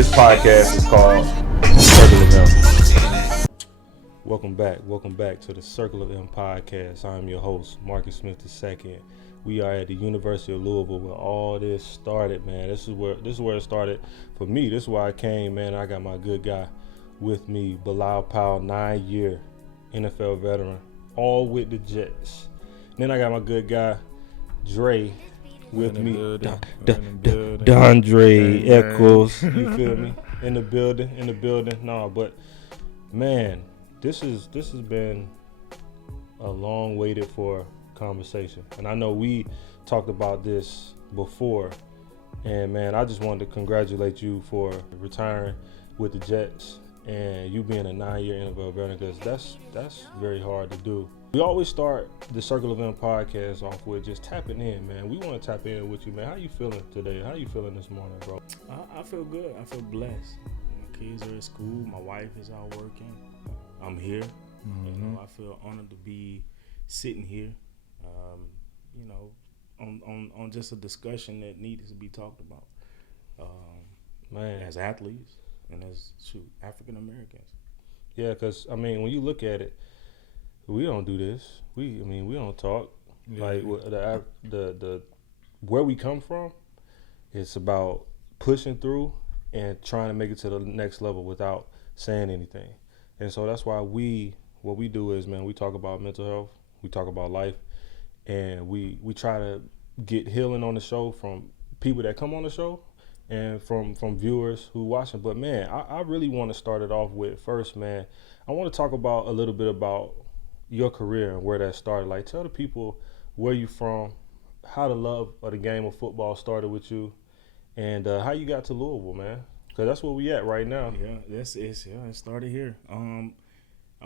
This podcast is called Circle of M. Welcome back to the Circle of M podcast. I'm your host, Marcus Smith II. We are at the University of Louisville where all this started, man. This is where it started for me. This is why I came, man. I got my good guy with me, Bilal Powell, 9-year NFL veteran, all with the Jets. Then I got my good guy, Dre, with me. Dondre Eccles, you feel me? In the building. No, but man, this has been a long waited for conversation. And I know we talked about this before. And man, I just wanted to congratulate you for retiring with the Jets and you being a 9-year NFL veteran, because that's very hard to do. We always start the Circle of M podcast off with just tapping in, man. We want to tap in with you, man. How you feeling today? How you feeling this morning, bro? I feel good. I feel blessed. My kids are at school. My wife is out working. I'm here. Mm-hmm. I feel honored to be sitting here. On just a discussion that needs to be talked about. Man, as athletes and as African Americans. Yeah, because I mean, when you look at it, we don't do this. We don't talk. Yeah. Like the where we come from, it's about pushing through and trying to make it to the next level without saying anything. And so that's why what we do is, man, we talk about mental health, we talk about life, and we try to get healing on the show from people that come on the show and from viewers who watch it. But man, I really want to start it off with first, man, I want to talk about a little bit about your career and where that started. Like, tell the people where you from, how the love of the game of football started with you, and how you got to Louisville, man. Because that's where we at right now. Yeah, it started here. I'm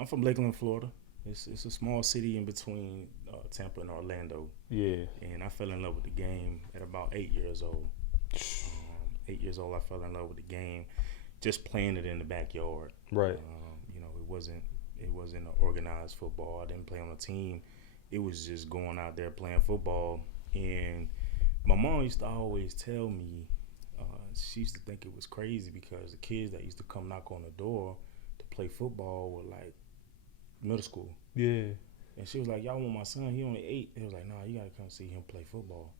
from Lakeland, Florida. It's a small city in between Tampa and Orlando. Yeah. And I fell in love with the game at about 8 years old. 8 years old, I fell in love with the game, just playing it in the backyard. Right. It wasn't an organized football. I didn't play on a team. It was just going out there playing football. And my mom used to always tell me, she used to think it was crazy because the kids that used to come knock on the door to play football were like middle school. Yeah. And she was like, y'all want my son? He only 8. It was like, nah, you got to come see him play football.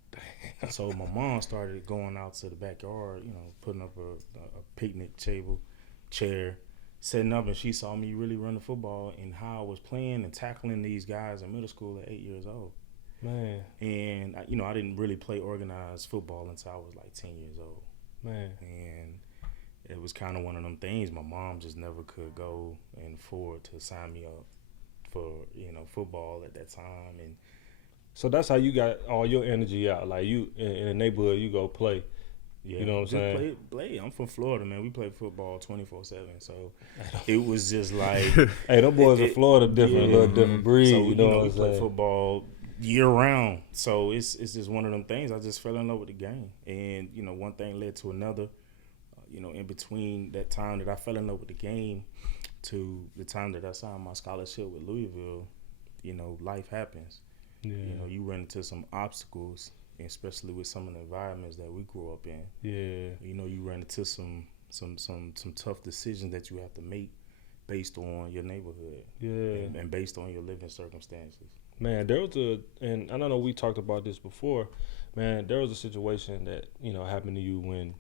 So my mom started going out to the backyard, putting up a picnic table, chair, setting up, and she saw me really run the football and how I was playing and tackling these guys in middle school at 8 years old. Man. And, I didn't really play organized football until I was like 10 years old. Man. And it was kind of one of them things. My mom just never could go and afford to sign me up for, football at that time. And so that's how you got all your energy out. Like, you in the neighborhood, you go play. Yeah, you know what I'm saying? Play. I'm from Florida, man. We play football 24/7. So it was just like, hey, them boys in Florida different, a little different breed. So you know what I'm we play saying? football year round. So it's just one of them things. I just fell in love with the game, and one thing led to another. In between that time that I fell in love with the game to the time that I signed my scholarship with Louisville, life happens. Yeah. You run into some obstacles, especially with some of the environments that we grew up in. Yeah. You run into some tough decisions that you have to make based on your neighborhood. Yeah. And based on your living circumstances. Man, there was and I don't know, we talked about this before, man, there was a situation that, happened to you when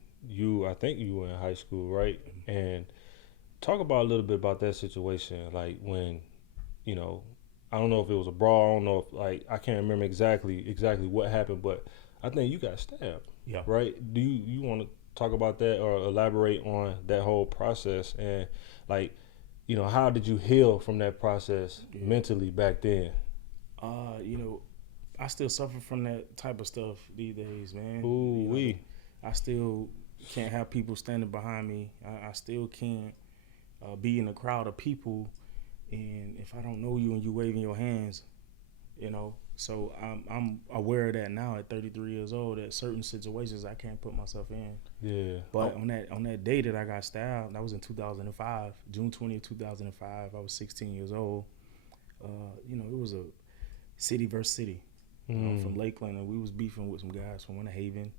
I think you were in high school, right? And talk about a little bit about that situation, like when, I don't know if it was a brawl, I don't know if, I can't remember exactly what happened, but I think you got stabbed. Yeah. Right? Do you want to talk about that or elaborate on that whole process and how did you heal from that process mentally back then? I still suffer from that type of stuff these days, man. Ooh, I still can't have people standing behind me. I still can't be in a crowd of people, and if I don't know you and you waving your hands, So I'm aware of that now at 33 years old. That certain situations I can't put myself in. Yeah. But on that day that I got stabbed, that was in 2005, June 20th, 2005. I was 16 years old. It was a city versus city. From Lakeland, and we was beefing with some guys from Winter Haven.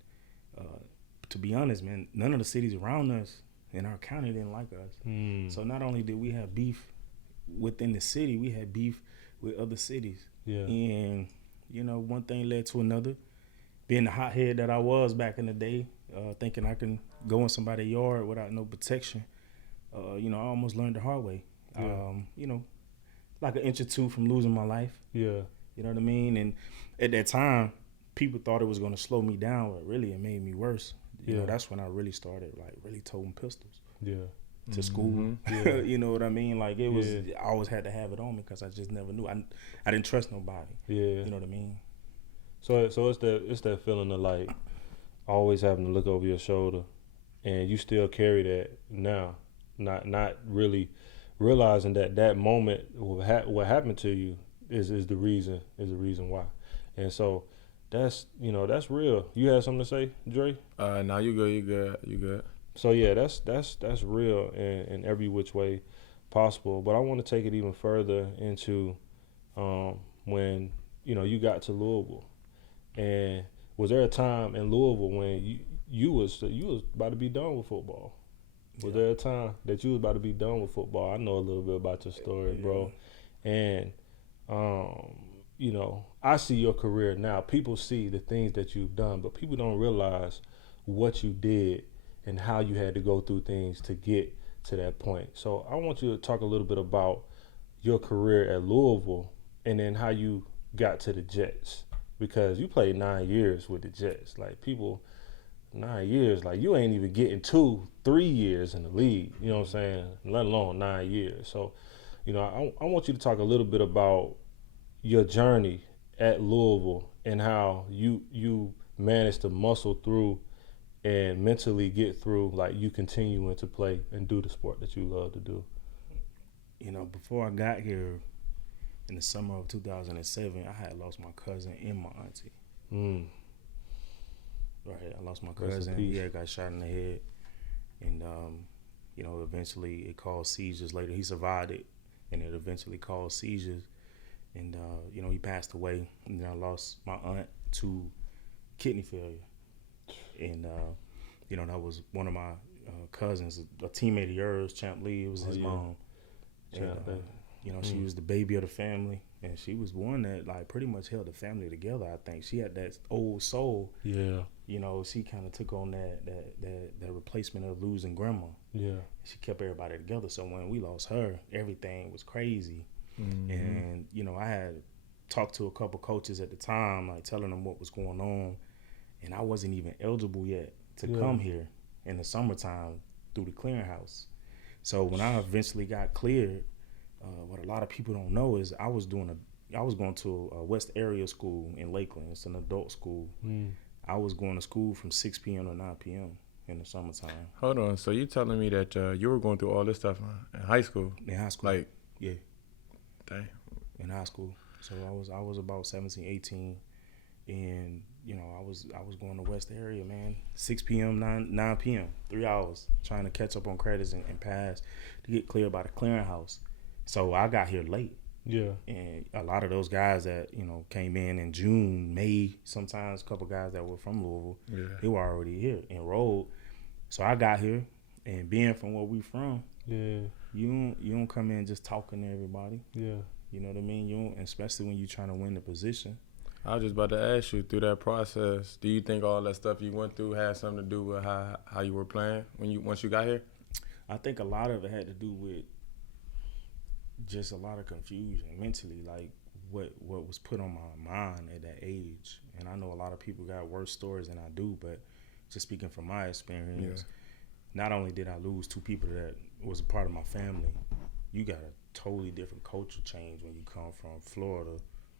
To be honest, man, none of the cities around us and our county didn't like us. So not only did we have beef within the city, we had beef with other cities. Yeah. And, you know, one thing led to another. Being the hothead that I was back in the day, thinking I can go in somebody's yard without no protection, you know, I almost learned the hard way. Yeah. You know, like an inch or two from losing my life. Yeah. You know what I mean? And at that time, people thought it was going to slow me down, but really it made me worse. You know, that's when I really started, like, really toting pistols. Yeah. To school. Yeah. You know what I mean? Like, it was, I always had to have it on me because I just never knew. I didn't trust nobody. Yeah. You know what I mean? So it's that feeling of, like, always having to look over your shoulder, and you still carry that now, not really realizing that moment, what happened to you is the reason why. And so that's real. You had something to say, Dre? No, you good. So yeah, that's real in every which way possible. But I want to take it even further into when you got to Louisville, and was there a time in Louisville when you was about to be done with football? Was there a time that you was about to be done with football? I know a little bit about your story, bro. And I see your career now. People see the things that you've done, but people don't realize what you did and how you had to go through things to get to that point. So I want you to talk a little bit about your career at Louisville and then how you got to the Jets, because you played 9 years with the Jets. Like, people, 9 years, like, you ain't even getting 2-3 years in the league, you know what I'm saying, let alone 9 years. So, I want you to talk a little bit about your journey at Louisville and how you managed to muscle through and mentally get through, like, you continuing to play and do the sport that you love to do. Before I got here in the summer of 2007, I had lost my cousin and my auntie. Right, I lost my cousin. He had got shot in the head, and eventually it caused seizures. Later, he survived it, and it eventually caused seizures, and he passed away. And then I lost my aunt to kidney failure, and that was one of my cousins, a teammate of yours, Champ Lee. It was his mom. And, she was the baby of the family, and she was one that, like, pretty much held the family together. I think she had that old soul. Yeah. She kind of took on that replacement of losing grandma. Yeah. She kept everybody together. So when we lost her, everything was crazy. And I had talked to a couple coaches at the time, like, telling them what was going on, and I wasn't even eligible yet to come here in the summertime through the clearinghouse. So when I eventually got cleared, what a lot of people don't know is I was going to a West Area school in Lakeland. It's an adult school. I was going to school from 6 p.m. to 9 p.m. in the summertime. Hold on. So you telling me that you were going through all this stuff in high school? In high school. Like, yeah. Dang. In high school. So I was about 17, 18, and I was going to West Area, man. 6 p.m., 9 p.m., 3 hours trying to catch up on credits and pass to get cleared by the clearinghouse. So I got here late. Yeah. And a lot of those guys that, came in June, May, sometimes a couple guys that were from Louisville, they were already here, enrolled. So I got here, and being from where we from, you don't come in just talking to everybody. Yeah. You know what I mean? You don't, especially when you're trying to win the position. I was just about to ask you, through that process, do you think all that stuff you went through had something to do with how you were playing once you got here? I think a lot of it had to do with just a lot of confusion mentally, like what was put on my mind at that age. And I know a lot of people got worse stories than I do, but just speaking from my experience, not only did I lose two people that was a part of my family, you got a totally different culture change when you come from Florida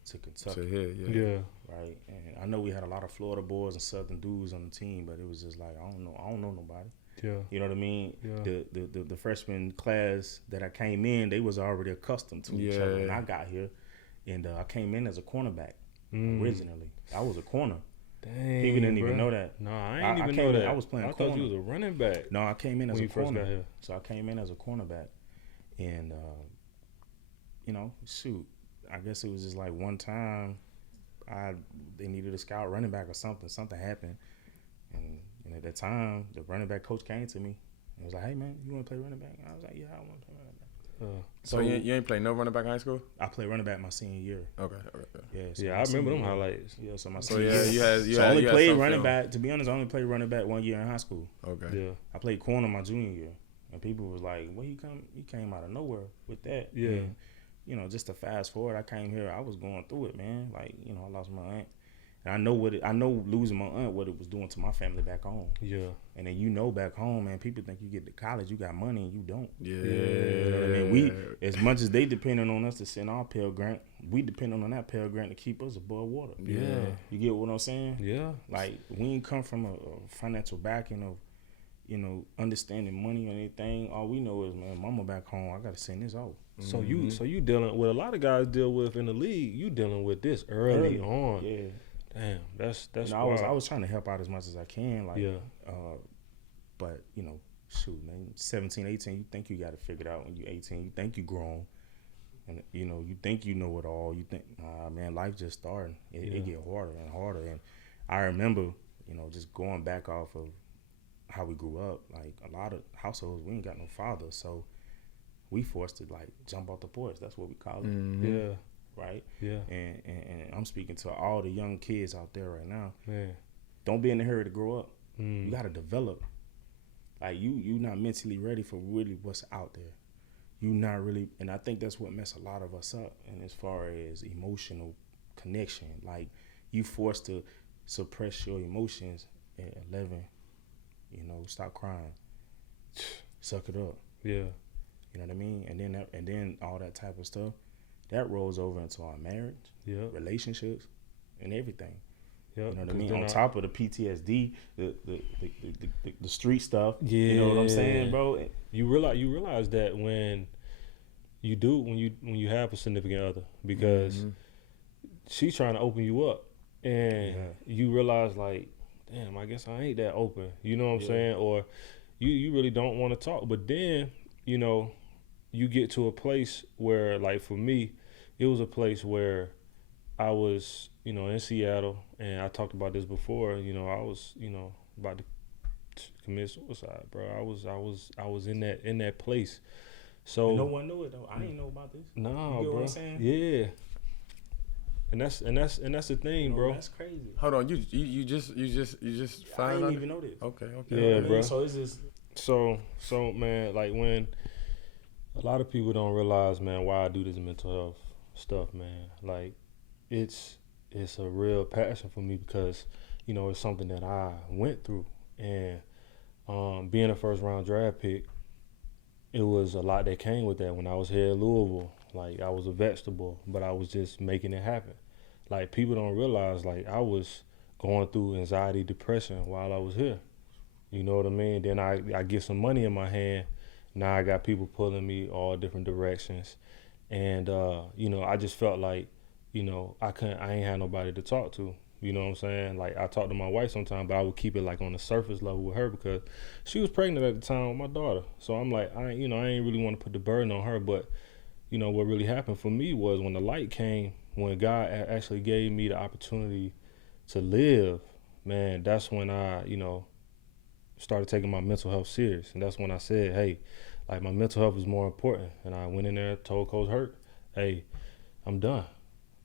to Kentucky. To here, Right. And I know we had a lot of Florida boys and Southern dudes on the team, but it was just like, I don't know nobody. Yeah. You know what I mean? Yeah. The freshman class that I came in, they was already accustomed to each other. And I got here, and I came in as a cornerback originally. I was a corner. Dang, people didn't even know that. No, I ain't even know that. I was playing corner. I thought you was a running back. No, I came in as a corner. First got here. So I came in as a cornerback, and shoot, I guess it was just like one time, they needed a scout running back or something. Something happened, and at that time, the running back coach came to me It was like, hey man, you want to play running back? I was like, yeah, I want to play running back. So you ain't play no running back in high school? I played running back my senior year. Okay. Yeah, Yeah, I remember them highlights. Yeah, so my So senior yeah, year. you had I only you had played some running film. back. To be honest, I only played running back 1 year in high school. Okay. Yeah. I played corner my junior year, and people was like, "Where you come? You came out of nowhere with that." Yeah. And, you know, just to fast forward, I came here. I was going through it, man. Like, you know, I lost my aunt, and I know losing my aunt, what it was doing to my family back home. Yeah. And then, you know, back home, man, people think you get to college, you got money, and you don't. Yeah. You know what I mean? We, as much as they depending on us to send our Pell Grant, we depending on that Pell Grant to keep us above water. Yeah. You get what I'm saying? Yeah. Like, we ain't come from a financial backing of, you know, understanding money or anything. All we know is, man, mama back home, I gotta send this out. So you dealing with a lot of guys deal with in the league. You dealing with this early on. Yeah. Damn, that's. You know, I was trying to help out as much as I can. Like, Yeah. But you know, shoot, man, 17, 18, you think you got it figured out when you 18. You think you grown, and you know, you think you know it all. You think, man, life just starting. It get harder and harder. And I remember, you know, just going back off of how we grew up. Like, a lot of households, we ain't got no father, so we forced to like jump off the porch. That's what we call it. Yeah. Right? Yeah. And I'm speaking to all the young kids out there right now. Man. Don't be in a hurry to grow up. You got to develop. Like, you not mentally ready for really what's out there. You not really, and I think that's what messed a lot of us up. And as far as emotional connection, like, you forced to suppress your emotions at 11. You know, stop crying, suck it up. Yeah. You know what I mean? And then all that type of stuff that rolls over into our marriage, relationships, and everything. Yeah. You know what I mean? On top of the PTSD, the street stuff. Yeah. You know what I'm saying, bro? You realize that when you have a significant other, because she's trying to open you up, and you realize, like, damn, I guess I ain't that open. You know what I'm saying? Or you really don't want to talk. But then, you know, you get to a place where, like, for me, it was a place where I was, you know, in Seattle, and I talked about this before. You know, I was, you know, about to commit suicide, bro. I was in that place. So and no one knew it though. I didn't know about this. No, you get bro. What I'm saying? Yeah. And that's the thing, bro. That's crazy. Hold on, you just I found didn't out? even know this. Okay. Yeah, bro. So it's just So man, like, when a lot of people don't realize, man, why I do this mental health stuff, man. Like, it's a real passion for me, because, you know, it's something that I went through, and being a first round draft pick, it was a lot that came with that. When I was here in Louisville, like, I was a vegetable, but I was just making it happen. Like, people don't realize, like, I was going through anxiety, depression while I was here. You know what I mean? Then I get some money in my hand. Now I got people pulling me all different directions. And, you know, I just felt like, you know, I ain't had nobody to talk to. You know what I'm saying? Like, I talked to my wife sometimes, but I would keep it, like, on the surface level with her, because she was pregnant at the time with my daughter. So I'm like, I ain't really want to put the burden on her. But, you know, what really happened for me was, when the light came, when God actually gave me the opportunity to live, man, that's when I, you know, started taking my mental health serious. And that's when I said, hey, like, my mental health is more important. And I went in there, told Coach Hurt, hey, I'm done.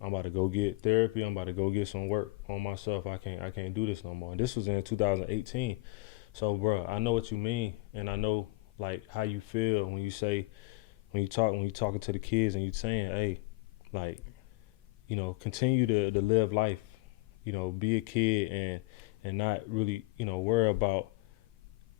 I'm about to go get therapy. I'm about to go get some work on myself. I can't do this no more. And this was in 2018. So, bro, I know what you mean, and I know, like, how you feel when you talking to the kids, and you saying, hey, like, you know, continue to live life. You know, be a kid and not really, you know, worry about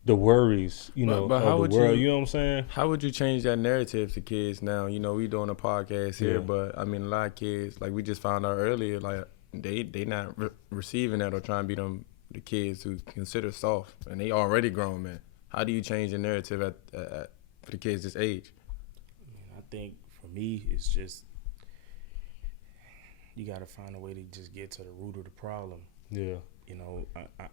the worries, you know, but how of the world. You know what I'm saying? How would you change that narrative to kids now? You know, we doing a podcast here, but I mean, a lot of kids, like we just found out earlier, like they not receiving that, or trying to be the kids who consider soft, and they already grown, man. How do you change the narrative for the kids this age? I think for me, it's just, you got to find a way to just get to the root of the problem. Yeah. You know,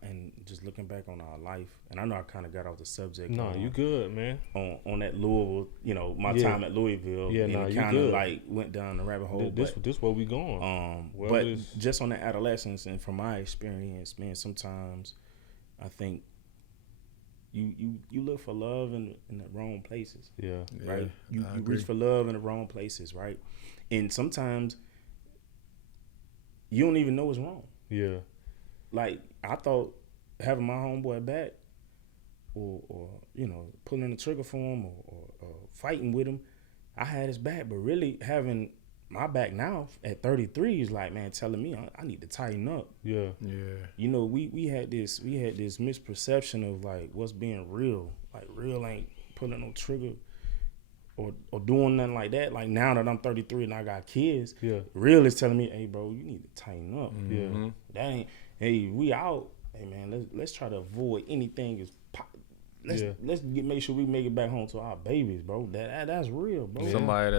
and just looking back on our life, and I know I kind of got off the subject. No, you good, man. On that Louisville, you know, my time at Louisville. Yeah, and you kind of good. like went down the rabbit hole. This where we going. But just on the adolescence, and from my experience, man, sometimes I think you look for love in the wrong places. Yeah. Right. You agree. reach for love in the wrong places. Right. And sometimes you don't even know what's wrong. Yeah. Like I thought having my homeboy back, or pulling the trigger for him, or fighting with him, I had his back. But really having my back now at 33 is like, man, telling me I need to tighten up. Yeah. Yeah. We had this misperception of like what's being real. Like real ain't pulling no trigger or doing nothing like that. Like now that I'm 33 and I got kids, Yeah. real is telling me, hey bro, you need to tighten up. Mm-hmm. Yeah. That ain't. Hey, we out. Hey man, let's try to avoid anything let's make sure we make it back home to our babies, bro. That's real, bro. Yeah.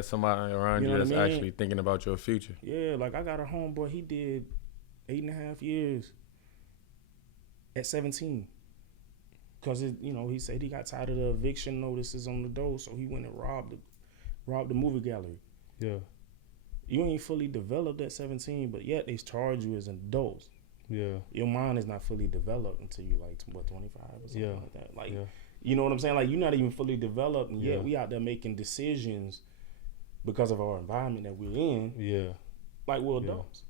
Somebody around you that's what I mean? actually thinking about your future. Yeah, like I got a homeboy. He did 8.5 years at 17. Cause he said he got tired of the eviction notices on the door, so he went and robbed the movie gallery. Yeah. You ain't fully developed at 17, but yet they charge you as an adult. Yeah. Your mind is not fully developed until you like 25 or something like that. Like, yeah. You know what I'm saying? Like you're not even fully developed, and yet Yeah. we out there making decisions because of our environment that we're in. Yeah. Like we're adults.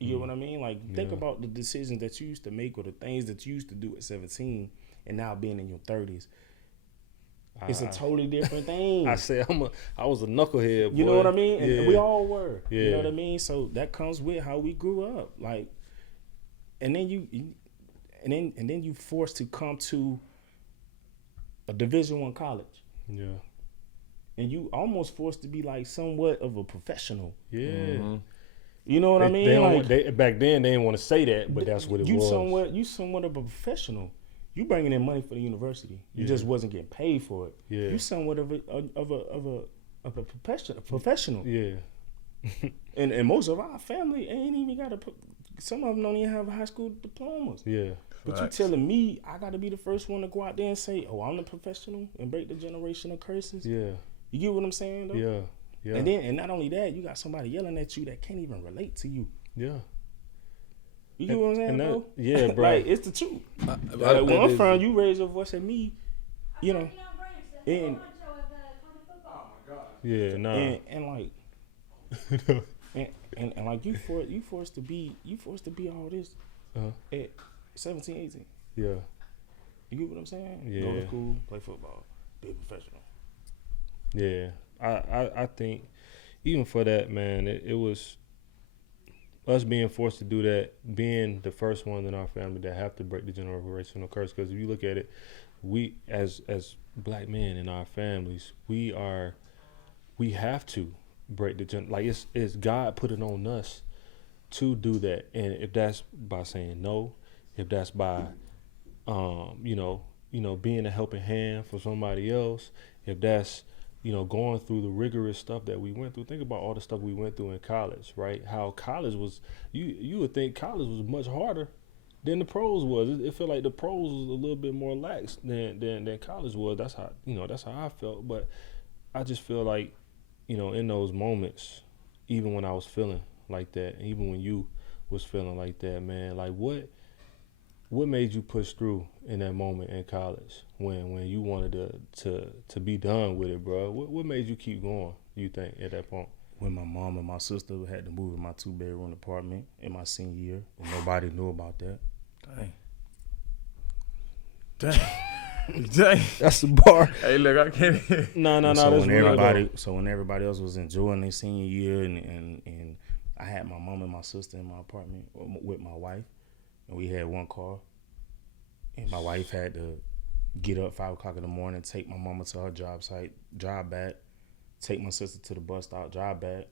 You get what I mean? Like think Yeah. about the decisions that you used to make or the things that you used to do at 17, and now being in your 30s. It's a totally different thing. I said I was a knucklehead. Boy. You know what I mean? And Yeah. we all were. Yeah. You know what I mean? So that comes with how we grew up. Like, and then you forced to come to a Division I college. Yeah. And you almost forced to be like somewhat of a professional. Yeah. Mm-hmm. You know what I mean? Back then they didn't want to say that, but that's what it was. You somewhat of a professional. You bringing in money for the university. You Yeah. just wasn't getting paid for it. Yeah. You somewhat of a professional. Yeah. And most of our family ain't even got some of them don't even have high school diplomas. Yeah. But Facts. you telling me I got to be the first one to go out there and say, "Oh, I'm the professional," and break the generational curses? Yeah. You get what I'm saying, though? Yeah. Yeah. And not only that, you got somebody yelling at you that can't even relate to you. Yeah. You get what I'm saying, bro? Yeah, bro. Like it's the truth. Like, when I'm from, you raise your voice at me, you know, and Yeah. Nah. and like and like you forced to be all this at 17, 18. Yeah. You get what I'm saying? Yeah. Go to school, play football, be a professional. Yeah. I think even for that, man, it was us being forced to do that, being the first one in our family that have to break the generational curse. Because if you look at it, we as black men in our families, we have to break the like it's God put it on us to do that. And if that's by saying no, if that's by being a helping hand for somebody else, if that's going through the rigorous stuff that we went through. Think about all the stuff we went through in college, right? How college was, you would think college was much harder than the pros was. It felt like the pros was a little bit more lax than college was. That's how I felt. But I just feel like, in those moments, even when I was feeling like that, even when you was feeling like that, man, like what made you push through in that moment in college when you wanted to be done with it, bro? What made you keep going, you think, at that point? When my mom and my sister had to move in my 2-bedroom apartment in my senior year, and nobody knew about that. Dang. That's the bar. Hey, look, I can't. No. So when everybody else was enjoying their senior year, and I had my mom and my sister in my apartment with my wife, and we had one car, and my wife had to get up 5 o'clock in the morning, take my mama to her job site, drive back, take my sister to the bus stop, drive back,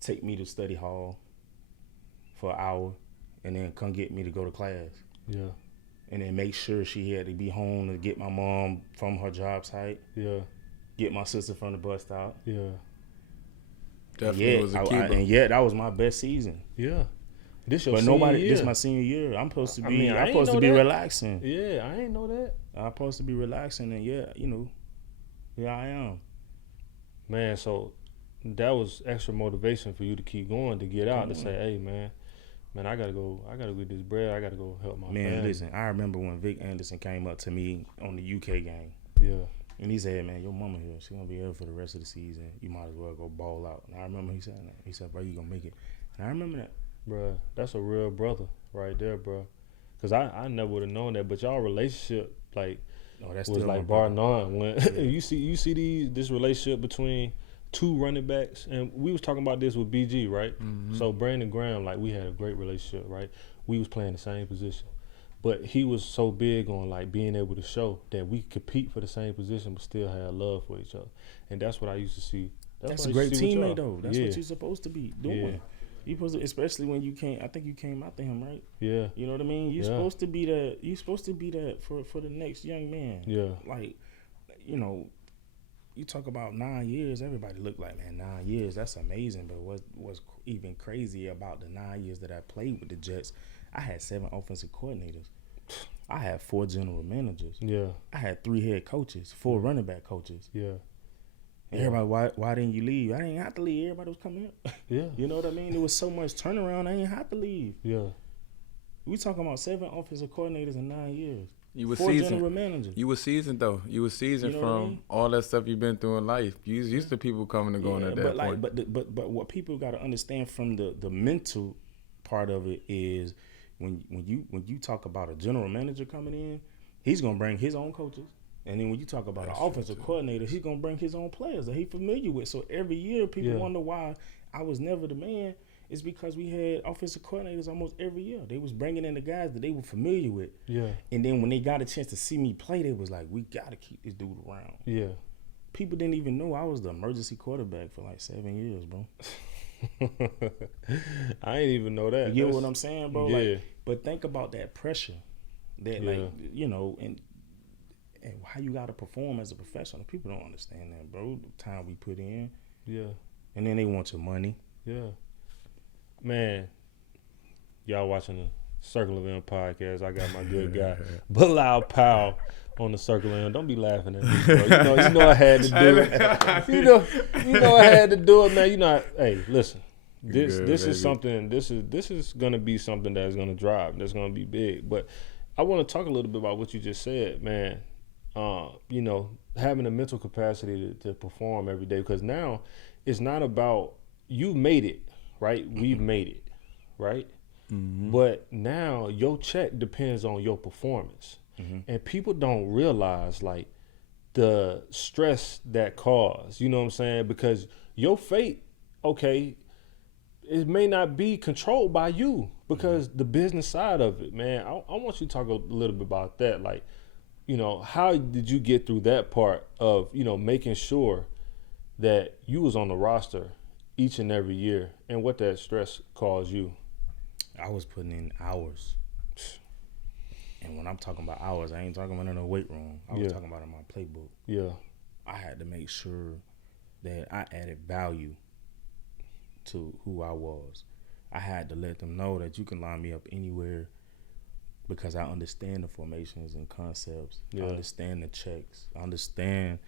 take me to study hall for an hour, and then come get me to go to class. Yeah. And then make sure she had to be home to get my mom from her job site. Yeah. Get my sister from the bus stop. Yeah. Definitely was a keeper. And yet that was my best season. Yeah. This my senior year. I'm supposed to be relaxing. Yeah, I ain't know that. I'm supposed to be relaxing, and here I am. Man, so that was extra motivation for you to keep going, to get out, to say, hey, man, man, I gotta go get this bread. I gotta go help my Man, family. listen, I remember when Vic Anderson came up to me on the UK game. Yeah. And he said, man, your mama here. She going to be here for the rest of the season. You might as well go ball out. And I remember he saying that. He said, bro, you going to make it. And I remember that. Bruh, that's a real brother right there, bro. Because I never would have known that. But y'all relationship, like, That's was like bar none. When you see this relationship between two running backs, and we was talking about this with BG, right? Mm-hmm. So Brandon Graham, like, we had a great relationship, right? We was playing the same position. But he was so big on, like, being able to show that we compete for the same position but still have love for each other. And that's what I used to see. That's a great teammate, though. That's what you're supposed to be doing. Yeah. You supposed to, especially when you came. I think you came after him, right? Yeah. You know what I mean? You're supposed to be that. You're supposed to be that for the next young man. Yeah. Like, you know, you talk about 9 years. Everybody look like, man, 9 years. That's amazing. But what's even crazy about the 9 years that I played with the Jets, I had 7 offensive coordinators. I had 4 general managers. Yeah. I had 3 head coaches, 4 running back coaches. Yeah. And everybody, why didn't you leave? I didn't have to leave. Everybody was coming up. Yeah. You know what I mean? There was so much turnaround. I didn't have to leave. Yeah. We talking about 7 offensive coordinators in 9 years. You were 4 seasoned. general managers. You were seasoned though. You were seasoned You know what I from mean? all that stuff you've been through in life. You used to people coming and going at that point. But what people got to understand from the mental part of it is when you talk about a general manager coming in, he's gonna bring his own coaches. And then when you talk about an offensive coordinator, he's going to bring his own players that he's familiar with. So every year people wonder why I was never the man. It's because we had offensive coordinators almost every year. They was bringing in the guys that they were familiar with. Yeah. And then when they got a chance to see me play, they was like, we got to keep this dude around. Yeah. People didn't even know I was the emergency quarterback for like 7 years, bro. I ain't even know that. You get what I'm saying, bro? Yeah. Like, but think about that pressure. That, like, you know, and how you got to perform as a professional. People don't understand that, bro. The time we put in. Yeah. And then they want your money. Yeah. Man, y'all watching the Circle of M podcast. I got my good guy, Bilal Powell, on the Circle of M. Don't be laughing at me, bro. You know I had to do it. you know I had to do it, man. You know, hey, listen. This is something. This is gonna be something that's gonna drive. That's gonna be big. But I want to talk a little bit about what you just said, man. You know, having a mental capacity to perform every day, because now it's not about you made it, right? Mm-hmm. We've made it, right? Mm-hmm. But now your check depends on your performance, and people don't realize like the stress that caused. You know what I'm saying? Because your fate, okay, it may not be controlled by you because the business side of it, man. I want you to talk a little bit about that, like. You know, how did you get through that part of, you know, making sure that you was on the roster each and every year and what that stress caused you? I was putting in hours. And when I'm talking about hours, I ain't talking about in a weight room. I was talking about in my playbook. Yeah. I had to make sure that I added value to who I was. I had to let them know that you can line me up anywhere because I understand the formations and concepts. I understand the checks. I understand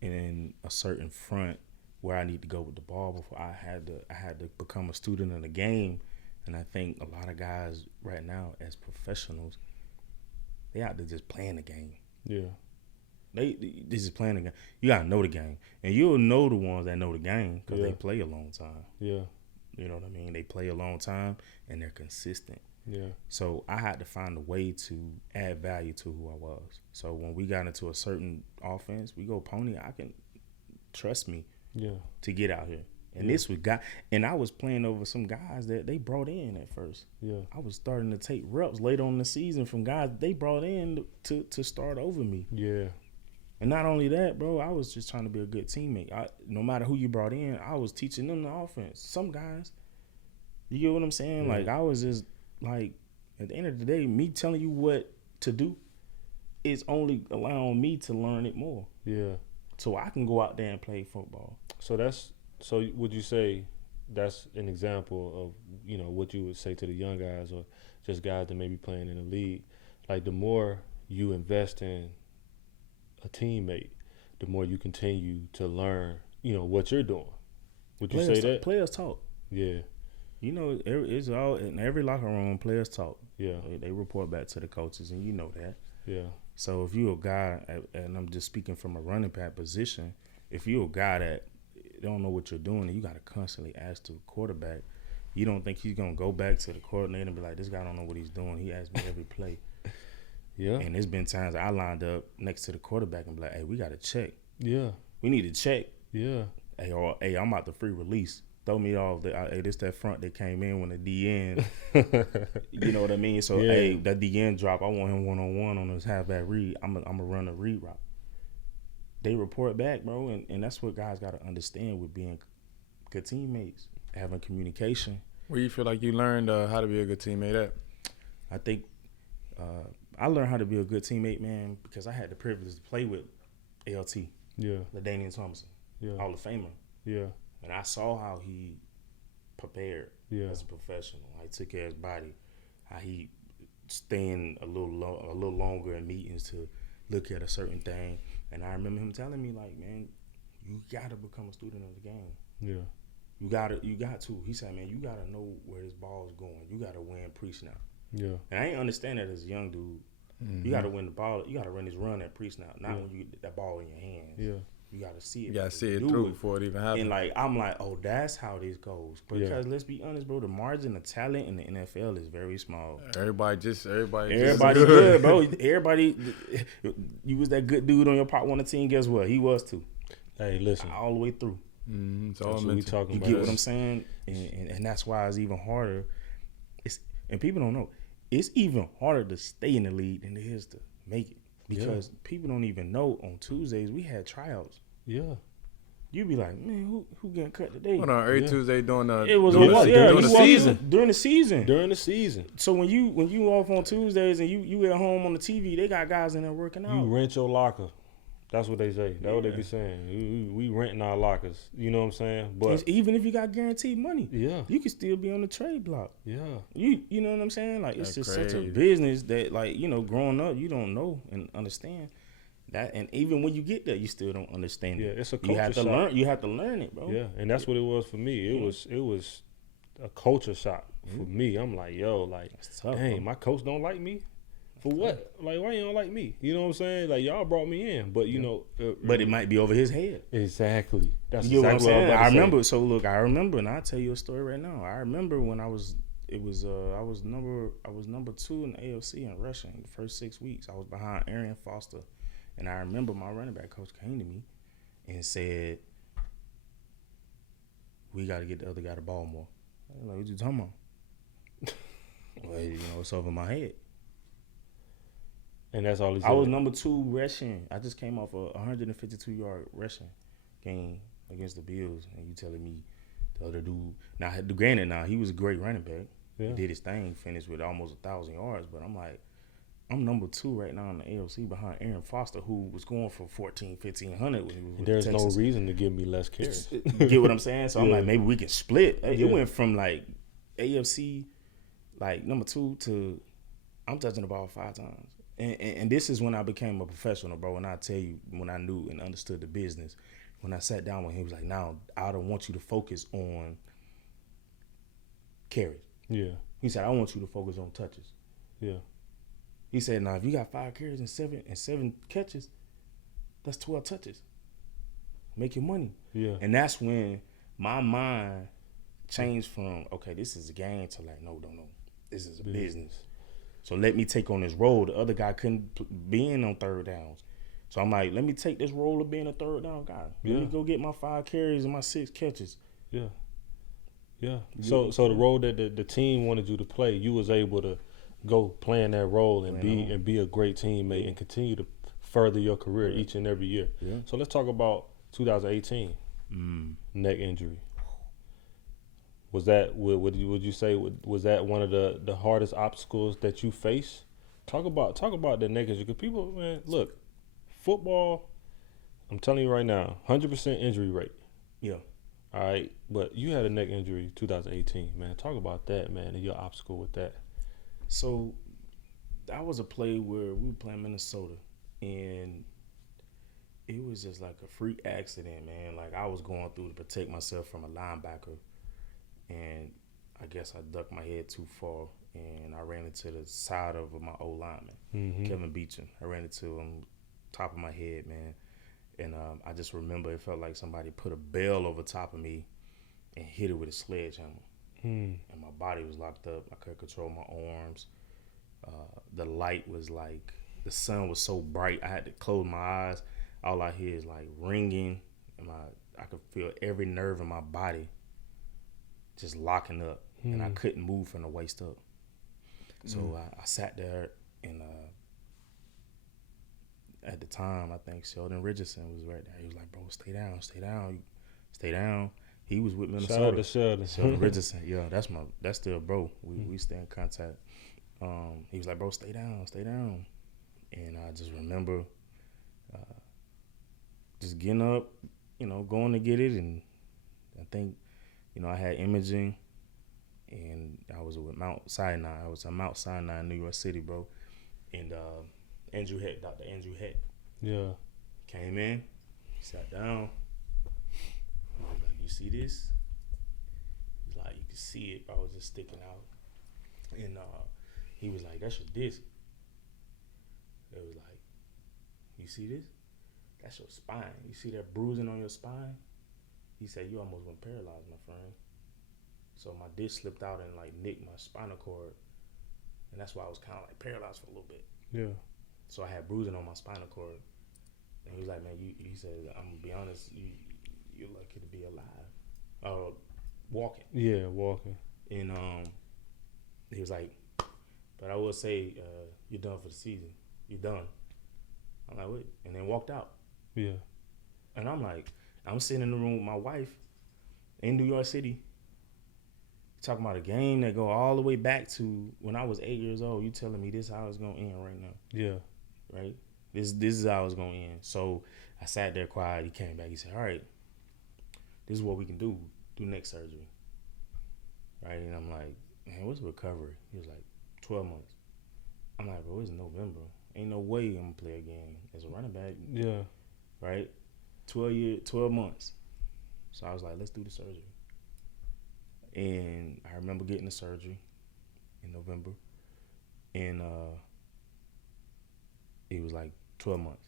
in a certain front where I need to go with the ball before I had to become a student of the game. And I think a lot of guys right now as professionals, they out there just playing the game. Yeah. They just playing the game. You gotta know the game. And you'll know the ones that know the game because they play a long time. Yeah. You know what I mean? They play a long time and they're consistent. Yeah. So I had to find a way to add value to who I was. So when we got into a certain offense, we go pony. I can trust me. To get out here. And this was and I was playing over some guys that they brought in at first. Yeah. I was starting to take reps later on in the season from guys they brought in to start over me. Yeah. And not only that, bro, I was just trying to be a good teammate. No matter who you brought in, I was teaching them the offense. Some guys, you get what I'm saying? Yeah. Like I was just like, at the end of the day, me telling you what to do is only allowing me to learn it more. Yeah. So I can go out there and play football. So would you say that's an example of, you know, what you would say to the young guys or just guys that may be playing in the league? Like the more you invest in a teammate, the more you continue to learn, you know, what you're doing. Would you say that? Players talk. Yeah. You know, it's all in every locker room. Players talk. Yeah. They report back to the coaches, and you know that. Yeah. So if you're a guy, and I'm just speaking from a running back position, if you're a guy that don't know what you're doing, and you got to constantly ask the quarterback, you don't think he's gonna go back to the coordinator and be like, "This guy don't know what he's doing. He asked me every play." Yeah. And there's been times I lined up next to the quarterback and be like, "Hey, we got to check. Yeah. We need to check. Yeah. Hey, I'm out the free release. Throw me off. Hey, this that front that came in when the DN, you know what I mean? So, Yeah. hey, that DN drop, I want him one-on-one on his halfback read. I'm going to run a read route. They report back, bro, and that's what guys got to understand with being good teammates, having communication. Where you feel like you learned how to be a good teammate at? I think I learned how to be a good teammate, man, because I had the privilege to play with ALT, Yeah. LaDainian Thompson, Yeah. Hall of Famer. Yeah. And I saw how he prepared as a professional. How he took care of his body. How he staying a little longer in meetings to look at a certain thing. And I remember him telling me, like, man, you got to become a student of the game. Yeah. You got to. He said, man, you got to know where this ball is going. You got to win pre-snap. Yeah. And I ain't understand that as a young dude. Mm-hmm. You got to win the ball. You got to run this run at pre-snap, not when you get that ball in your hands. Yeah. You got to see it. You got to see it through before it even happens. And, like, I'm like, oh, that's how this goes. Because let's be honest, bro, the margin of talent in the NFL is very small. Everybody good, bro. Everybody, you was that good dude on your Part 1 team. Guess what? He was too. Hey, listen. All the way through. Mm-hmm. That's what we talking you about. You get what I'm saying? And that's why it's even harder. And people don't know. It's even harder to stay in the league than it is to make it. Because people don't even know on Tuesdays we had tryouts. Yeah. You be like, man, who getting cut today? Hold on, every Tuesday during the during the season. During the season. During the season. So when you off on Tuesdays and you at home on the TV, they got guys in there working out. You rent your locker. That's what they say. That's what they be saying. We renting our lockers. You know what I'm saying? But even if you got guaranteed money, you can still be on the trade block. Yeah. You know what I'm saying? Like, it's just crazy. such a business that, like, you know, growing up, you don't know and understand that. And even when you get there, you still don't understand it. It's a culture shock. You have to learn it, bro. Yeah, and that's what it was for me. It was a culture shock for me. I'm like, yo, like, tough, dang, bro. my coach don't like me. For what? Like, why you don't like me? You know what I'm saying? Like, y'all brought me in, but you know, but it might be over his head. Exactly. That's You know exactly what I'm saying? I I remember. So look, I remember, and I'll tell you a story right now. I remember when I was number 2 in the AFC in rushing the first 6 weeks. I was behind Arian Foster, and I remember my running back coach came to me and said, "We got to get the other guy the ball more." I was like, "What you talking about?" Well, you know, it's over my head. And that's all he said. I was number 2 rushing. I just came off a 152-yard rushing game against the Bills, and you telling me the other dude. Now, granted, he was a great running back. Yeah. He did his thing, finished with almost 1,000 yards. But I'm like, I'm number 2 right now in the AFC behind Aaron Foster, who was going for 1,500 when he was with There's the no Texans. reason to give me less carries. You get what I'm saying? So I'm Yeah. like, maybe we can split. It Yeah. went from like AFC, like number 2 to I'm touching the ball 5 times. And this is when I became a professional, bro. When I tell you, when I knew and understood the business, when I sat down with him, he was like, now I don't want you to focus on carries. Yeah. He said, I want you to focus on touches. Yeah. He said, now if you got 5 carries and seven catches, that's 12 touches. Make your money. Yeah. And that's when my mind changed from, okay, this is a game to like, no. This is a business. So let me take on this role. The other guy couldn't be in on third downs. So I'm like, let me take this role of being a third down guy. Let me go get my 5 carries and my 6 catches. Yeah. Yeah. So the role that the team wanted you to play, you was able to go play in that role and be a great teammate and continue to further your career each and every year. Yeah. So let's talk about 2018 neck injury. Was that would you say was that one of the hardest obstacles that you face? Talk about the neck injury, because people, man, look, football. I'm telling you right now, 100% injury rate. Yeah. All right, but you had a neck injury 2018, man. Talk about that, man, and your obstacle with that. So that was a play where we were playing Minnesota, and it was just like a freak accident, man. Like I was going through to protect myself from a linebacker, and I guess I ducked my head too far, and I ran into the side of my old lineman, Kevin Beecham. I ran into him top of my head, man. And I just remember it felt like somebody put a bell over top of me and hit it with a sledgehammer. And my body was locked up. I couldn't control my arms. The light was like, the sun was so bright, I had to close my eyes. All I hear is like ringing, and I could feel every nerve in my body just locking up, and I couldn't move from the waist up. So I sat there, and at the time, I think Sheldon Richardson was right there. He was like, "Bro, stay down, stay down, stay down." He was with Minnesota. Shout out to Sheldon. Sheldon Richardson, yeah, that's still bro. We stay in contact. He was like, "Bro, stay down, stay down," and I just remember just getting up, going to get it, and I think, I had imaging, and I was with Mount Sinai. I was at Mount Sinai in New York City, bro, and Dr. Andrew Heck, yeah, came in, sat down. He was like, "You see this?" He's like, "You can see it, bro. It's just sticking out." And he was like, "That's your disc." It was like, "You see this? That's your spine. You see that bruising on your spine?" He said, "You almost went paralyzed, my friend." So my disc slipped out and like nicked my spinal cord, and that's why I was kind of like paralyzed for a little bit. Yeah. So I had bruising on my spinal cord, and he was like, "Man, he said, I'm gonna be honest, you're lucky to be alive, walking." Yeah, walking. And he was like, "But I will say, you're done for the season. You're done." I'm like, "What?" And then walked out. Yeah. And I'm like, I'm sitting in the room with my wife in New York City, talking about a game that go all the way back to when I was 8 years old. You telling me this how it's gonna end right now? Yeah. Right? This is how it's gonna end. So I sat there quiet. He came back. He said, "All right, this is what we can do. Do neck surgery." Right? And I'm like, "Man, what's recovery?" He was like, 12 months. I'm like, "Bro, it's November. Ain't no way I'm gonna play a game as a running back." Yeah. Right? 12 months. So I was like, "Let's do the surgery." And I remember getting the surgery in November, and it was like 12 months.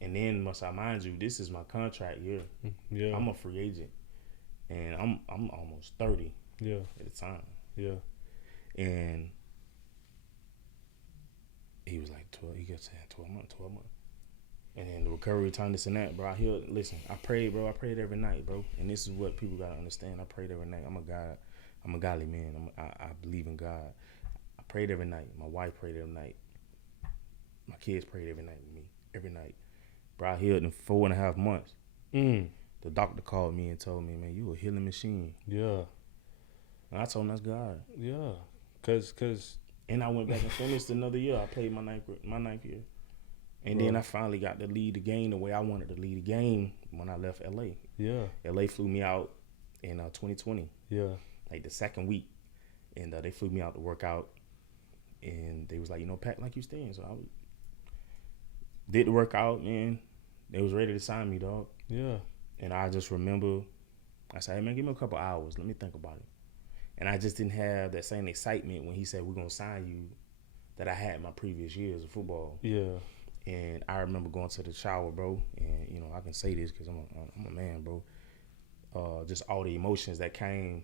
And then, must I mind you, this is my contract year. Yeah. I'm a free agent, and I'm almost 30. Yeah. At the time. Yeah. And he was like 12. He kept saying 12 months. And then the recovery time, this and that, bro. Listen, I prayed, bro. I prayed every night, bro. And this is what people gotta understand. I prayed every night. I'm a godly man. I believe in God. I prayed every night. My wife prayed every night. My kids prayed every night with me. Every night. Bro, I healed in 4.5 months. The doctor called me and told me, "Man, you a healing machine." Yeah. And I told him that's God. Yeah. Cause And I went back and finished another year. I played my ninth year. And then I finally got to lead the game the way I wanted to lead the game when I left LA. Yeah. LA flew me out in 2020. Yeah. Like the second week. And they flew me out to work out. And they was like, "Pat, like you staying." So I did the workout, man. They was ready to sign me, dog. Yeah. And I just remember, I said, "Hey, man, give me a couple hours. Let me think about it." And I just didn't have that same excitement when he said, "We're going to sign you," that I had my previous years of football. Yeah. And I remember going to the shower, bro, and I can say this because I'm a man, bro. Just all the emotions that came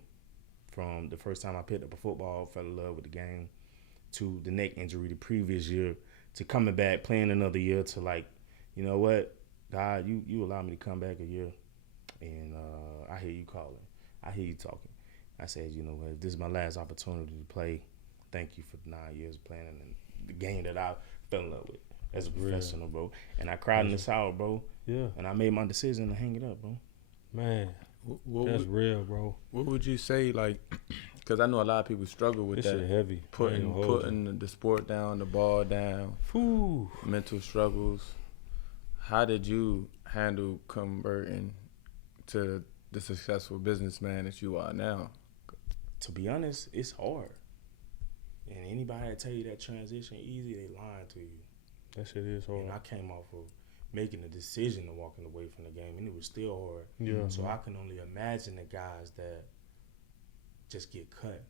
from the first time I picked up a football, fell in love with the game, to the neck injury the previous year, to coming back, playing another year, to like, you know what, God, you allowed me to come back a year, and I hear you calling, I hear you talking. I said, if this is my last opportunity to play, thank you for 9 years playing in the game that I fell in love with as a professional, bro. And I cried in the shower, bro. Yeah. And I made my decision to hang it up, bro. Man, that's real, bro. What would you say, like, because I know a lot of people struggle with this that. Shit heavy. Putting the sport down, the ball down, mental struggles. How did you handle converting to the successful businessman that you are now? To be honest, it's hard. And anybody that tell you that transition easy, they lying to you. That shit is hard. And I came off of making a decision to walking away from the game, and it was still hard. Yeah. So I can only imagine the guys that just get cut.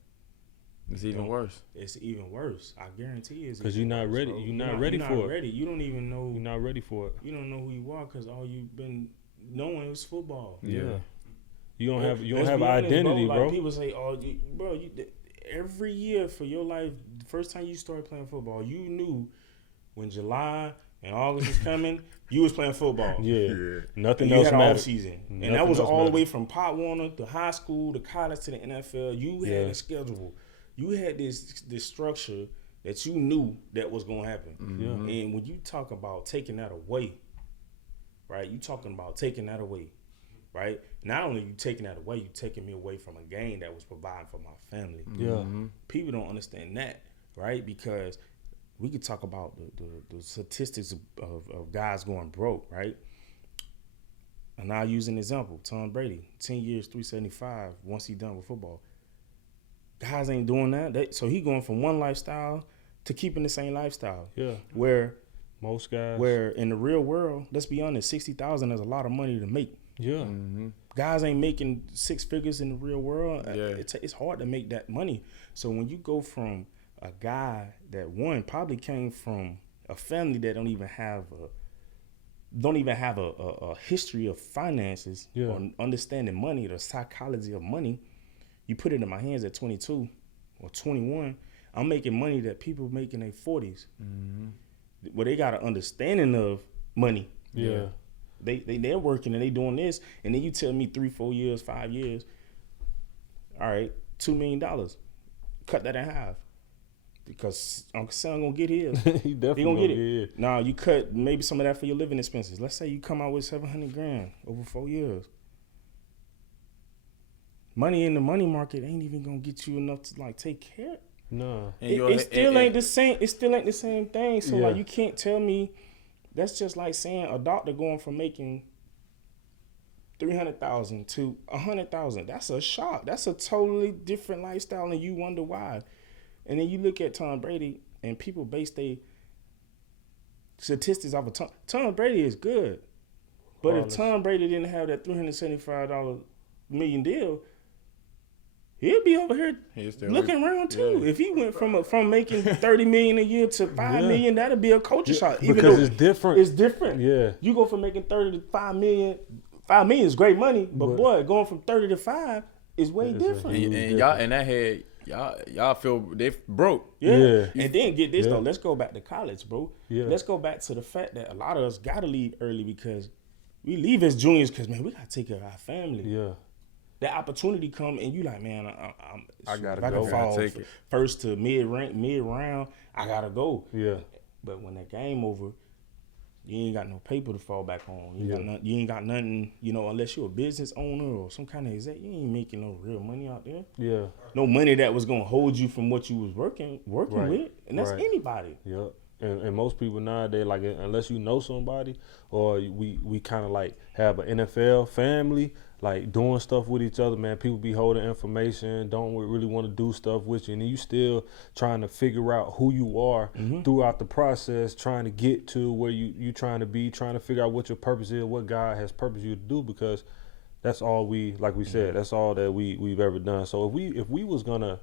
It's even worse. It's even worse. I guarantee it's because you're not worse, ready. bro. You're not ready for it. Ready. You don't even know. You're not ready for it. You don't know who you are because all you've been knowing is football. Yeah. You don't have Let's an be honest, identity, bro. Like people say, "Oh, every year for your life, the first time you started playing football, you knew when July and August was coming, you was playing football. Yeah. Nothing And else you had mattered. off season, Nothing and that was else all the mattered. way from Pop Warner to high school to college to the NFL. You had a schedule. You had this structure that you knew that was going to happen. Mm-hmm. And when you talk about taking that away, right? You talking about taking that away, right? Not only you taking that away, you taking me away from a game that was providing for my family. Yeah. People don't understand that, right? Because we could talk about the statistics of guys going broke, right? And I'll use an example. Tom Brady, 10 years, 375 once he done with football. Guys ain't doing that. So he going from one lifestyle to keeping the same lifestyle. Yeah. Where most guys. Where in the real world, let's be honest, $60,000 is a lot of money to make. Yeah. Guys ain't making six figures in the real world. Yeah. It's hard to make that money. So when you go from a guy that probably came from a family that don't even have a history of finances or understanding money, the psychology of money, you put it in my hands at 22 or 21, I'm making money that people make in their 40s. Where they got an understanding of money. Yeah. They're working and they doing this, and then you tell me 3, 4 years, 5 years, all right, $2 million. Cut that in half. Because Uncle Sam gonna get his. He definitely gonna get it. his. Now you cut maybe some of that for your living expenses. Let's say you come out with $700,000 over 4 years. Money in the money market ain't even gonna get you enough to like take care. No. It still ain't the same. It still ain't the same thing. So Yeah. like you can't tell me. That's just like saying a doctor going from making $300,000 to $100,000. That's a shock. That's a totally different lifestyle, and you wonder why. And then you look at Tom Brady, and people base their statistics off of Tom Brady is good, but if Tom Brady didn't have that $375 million deal, he'd be over here looking around too. Yeah. If he went from making $30 million a year to $5 million, that'd be a culture shock. Even because it's different. It's different. Yeah. You go from making $30 to $5 million. $5 million is great money, but boy, going from 30 to 5 is way different. And y'all in that head, y'all feel they broke. Yeah. And then get this though. Let's go back to college, bro. Yeah. Let's go back to the fact that a lot of us gotta leave early because we leave as juniors because man, we gotta take care of our family. Yeah. That opportunity come and you like, man, I gotta if I go. can fall take it. first to mid round, I gotta go. Yeah. But when that game over, you ain't got no paper to fall back on. You ain't got nothing, unless you're a business owner or some kind of exec. You ain't making no real money out there. Yeah. No money that was gonna hold you from what you was working Right. with, and that's Right. anybody. Yep. And most people nowadays, like, unless you know somebody or we kind of like have an NFL family, like doing stuff with each other, man, people be holding information, don't really want to do stuff with you. And then you still trying to figure out who you are throughout the process, trying to get to where you trying to be, trying to figure out what your purpose is, what God has purposed you to do, because that's all like we said, that's all that we've ever done. So if we was going to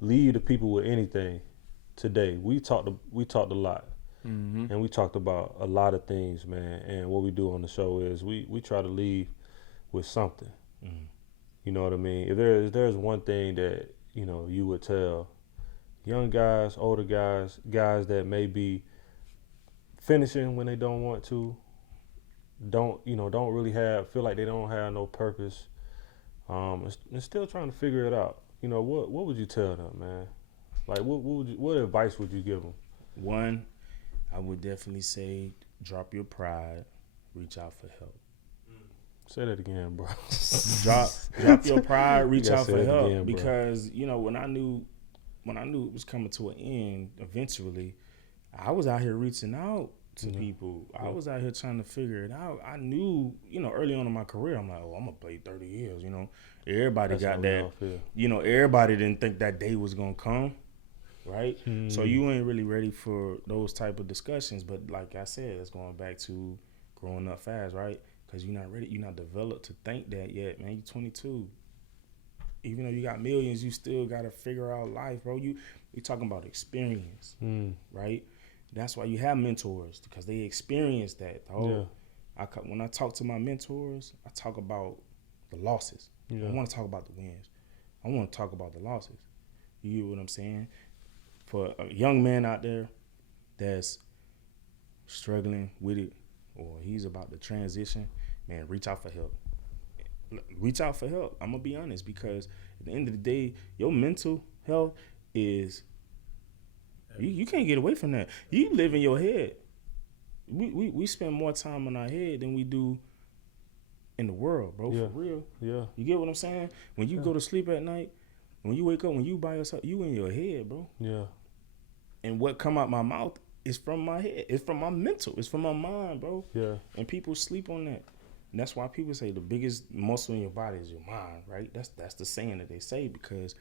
lead the people with anything today, we talked a lot. And we talked about a lot of things, man. And what we do on the show is we try to leave with something. You know what I mean? If there's one thing that you would tell young guys, older guys that may be finishing when they don't want to, don't really feel like they don't have no purpose, and still trying to figure it out. What would you tell them, man? Like what advice would you give them? One, I would definitely say drop your pride, reach out for help. Say that again, bro. drop your pride, reach out for help. Again, because when I knew it was coming to an end eventually, I was out here reaching out to people. I was out here trying to figure it out. I knew, early on in my career, I'm like, I'm gonna play 30 years. Everybody That's got that. Everybody didn't think that day was gonna come. Right? So you ain't really ready for those type of discussions. But like I said, it's going back to growing up fast, right? Because you're not ready. You're not developed to think that yet, man. You're 22. even though you got millions, you still got to figure out life, bro. You talking about experience, right? That's why you have mentors, because they experience that, dog. Yeah. When I talk to my mentors, I talk about the losses. Yeah. I want to talk about the wins. I want to talk about the losses. You get what I'm saying? For a young man out there that's struggling with it, or he's about to transition, man, reach out for help. Reach out for help. I'm going to be honest, because at the end of the day, your mental health is, you can't get away from that. You live in your head. We spend more time in our head than we do in the world, bro, for real. Yeah. You get what I'm saying? When you go to sleep at night, when you wake up, when you by yourself, you in your head, bro. Yeah. And what come out my mouth is from my head. It's from my mental. It's from my mind, bro. Yeah. And people sleep on that. And that's why people say the biggest muscle in your body is your mind, right? That's the saying that they say, because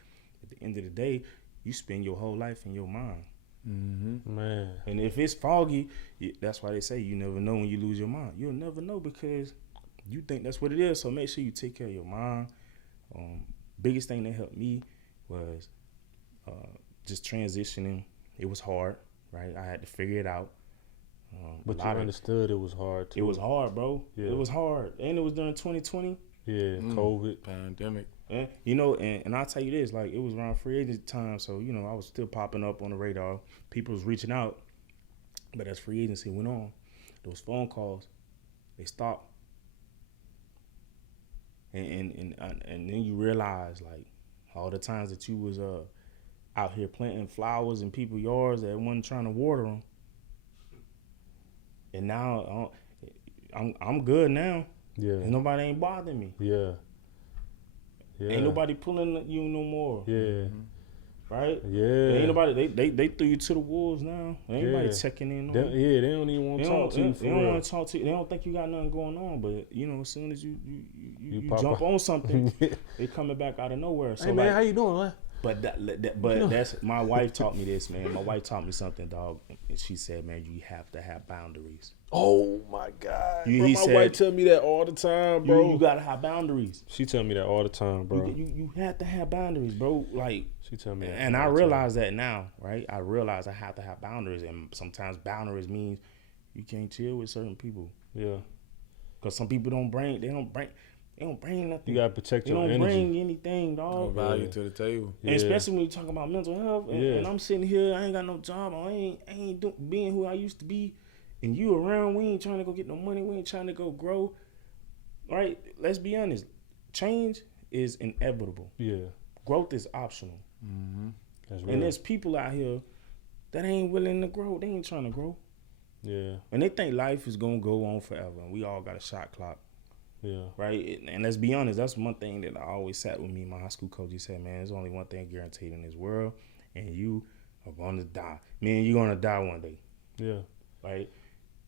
at the end of the day, you spend your whole life in your mind. Mm-hmm. Man. And if it's foggy, that's why they say you never know when you lose your mind. You'll never know because you think that's what it is. So make sure you take care of your mind. Biggest thing that helped me was just transitioning. It was hard, right? I had to figure it out. But you understood it was hard too. It was hard, bro. Yeah. It was hard. And it was during 2020. Yeah, COVID. Pandemic. And, you know, and I'll tell you this, like, it was around free agent time, so, you know, I was still popping up on the radar. People was reaching out. But as free agency went on, those phone calls, they stopped. And then you realize, like, all the times that you was out here planting flowers in people's yards that wasn't trying to water them. And now I'm good now. Yeah. And nobody ain't bothering me. Yeah. Yeah. Ain't nobody pulling you no more. Yeah. Right? Yeah. Ain't nobody, they threw you to the wolves now. Ain't nobody checking in on you. Yeah, they don't even want to talk to you. They don't want to talk to you. They don't think you got nothing going on. But, you know, as soon as you jump on something, they coming back out of nowhere. So, hey, man, how you doing, man? But that's my wife taught me this, man. My wife taught me something, dog. She said, man, you have to have boundaries. Oh my God. My wife tell me that all the time, bro. You gotta have boundaries. She tell me that all the time, bro. You have to have boundaries, bro. Like, she tell me that. And I realize that now, right? I realize I have to have boundaries, and sometimes boundaries means you can't chill with certain people. Yeah. Because some people don't bring nothing. You gotta protect your energy. They don't bring anything, dog. No value to the table. And especially when you talk about mental health, and I'm sitting here, I ain't got no job, I ain't being who I used to be, and you around, we ain't trying to go get no money, we ain't trying to go grow. Right? Let's be honest. Change is inevitable. Yeah. Growth is optional. Mm-hmm. That's real. And there's people out here that ain't willing to grow. They ain't trying to grow. Yeah. And they think life is gonna go on forever, and we all got a shot clock. Yeah. Right? And let's be honest, that's one thing that I always sat with me. My high school coach, he said, man, there's only one thing guaranteed in this world, and you are going to die. Man, you're going to die one day. Yeah. Right?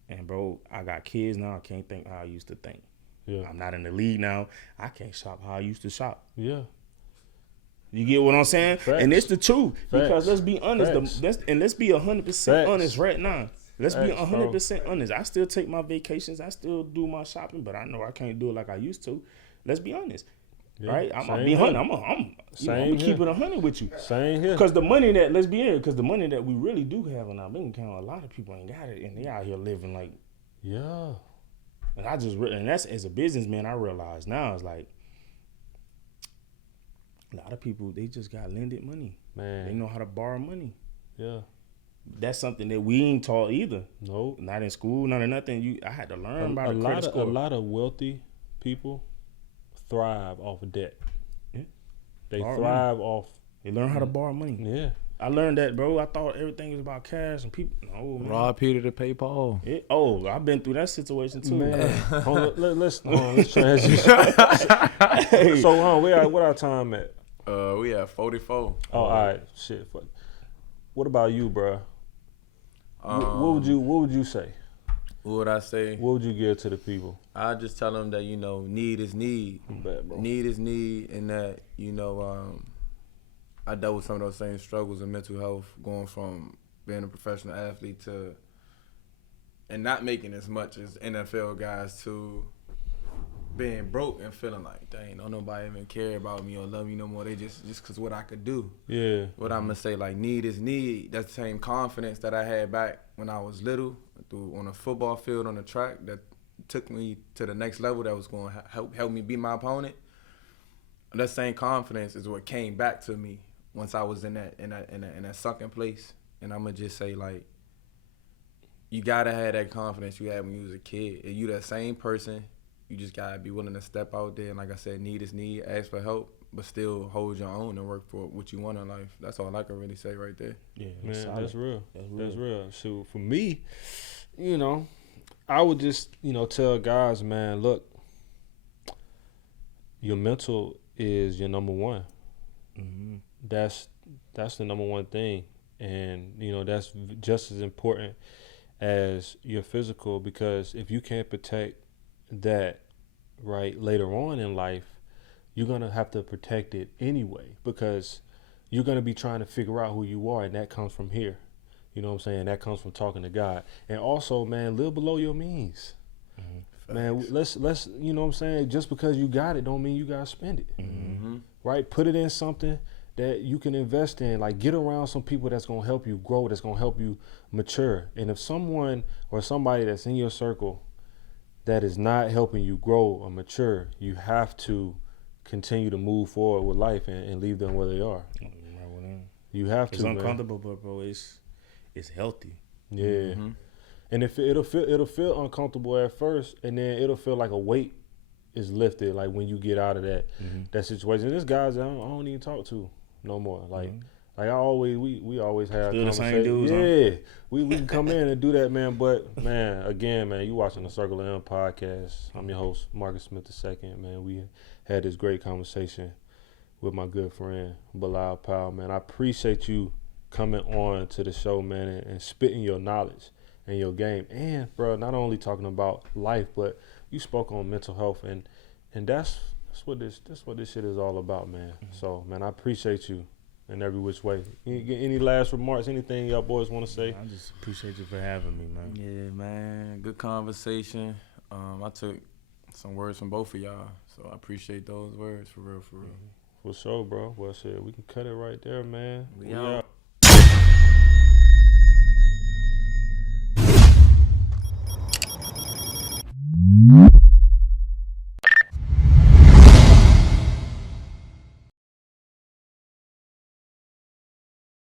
And, bro, I got kids now. I can't think how I used to think. Yeah. I'm not in the league now. I can't shop how I used to shop. Yeah. You get what I'm saying? Facts. And it's the truth. Facts. Because let's be honest. Let's be 100% honest right now. Let's be 100% honest. I still take my vacations. I still do my shopping, but I know I can't do it like I used to. Let's be honest. Yeah, right? I'm going to be 100. I'm going to keep it 100 with you. Same here. Because the money that, let's be here, because the money that we really do have in our bank account, a lot of people ain't got it, and they out here living like. Yeah. And that's, as a businessman, I realize now, it's like, a lot of people, they just got lended money. Man. They know how to borrow money. Yeah. That's something that we ain't taught either. Nope. Not in school, not in nothing. I had to learn about a credit score. A lot of wealthy people thrive off of debt. Yeah. They thrive off. They learn how to borrow money. Yeah. I learned that, bro. I thought everything was about cash and people. No, man. Rob Peter to pay Paul. I've been through that situation too. Man. Let's transition. Hey. So, what our time at? We at 44. Oh, all right. Shit. Fuck. What about you, bro? What would you say? What would I say? What would you give to the people? I just tell them that, need is need. Bad, bro. Need is need, and that, I dealt with some of those same struggles in mental health, going from being a professional athlete and not making as much as NFL guys to being broke and feeling like, dang, don't nobody even care about me or love me no more. They just cause what I could do. Yeah. What I'm gonna say, like, need is need. That's the same confidence that I had back when I was little, on a football field, on the track, that took me to the next level. That was going to help me beat my opponent. That same confidence is what came back to me once I was in that sunken place. And I'm gonna just say, like, you gotta have that confidence you had when you was a kid. If you that same person, you just gotta be willing to step out there and, like I said, need is need, ask for help, but still hold your own and work for what you want in life. That's all I can really say right there. Yeah, Man, that's real. That's real. So for me, you know, I would just, tell guys, man, look, your mental is your number one. Mm-hmm. That's the number one thing. And, that's just as important as your physical, because if you can't protect that right later on in life, you're going to have to protect it anyway, because you're going to be trying to figure out who you are, and that comes from here. You know what I'm saying? That comes from talking to God. And also, man, live below your means. Mm-hmm. Man, let's you know what I'm saying? Just because you got it don't mean you got to spend it. Mm-hmm. Right? Put it in something that you can invest in. Like, get around some people that's going to help you grow, that's going to help you mature. And if someone or somebody that's in your circle that is not helping you grow or mature, you have to continue to move forward with life and leave them where they are. You have to. It's uncomfortable, but bro, it's healthy. Yeah. Mm-hmm. And if it'll feel uncomfortable at first, and then it'll feel like a weight is lifted, like when you get out of that situation. There's guys that I don't even talk to no more. Like I always we always have still the same conversations. dudes. Yeah, huh? we can come in and do that, man. But man, again, man, you watching the Circle of M podcast. I'm your host, Marcus Smith II. Man, we had this great conversation with my good friend Bilal Powell. Man, I appreciate you coming on to the show, man, and spitting your knowledge and your game. And bro, not only talking about life, but you spoke on mental health, and that's what this shit is all about, man. So, man, I appreciate you in every which way. Any last remarks? Anything y'all boys want to say? I just appreciate you for having me, man. Yeah, man. Good conversation. I took some words from both of y'all, so I appreciate those words, for real. For sure, bro. Well, shit, we can cut it right there, man. We out.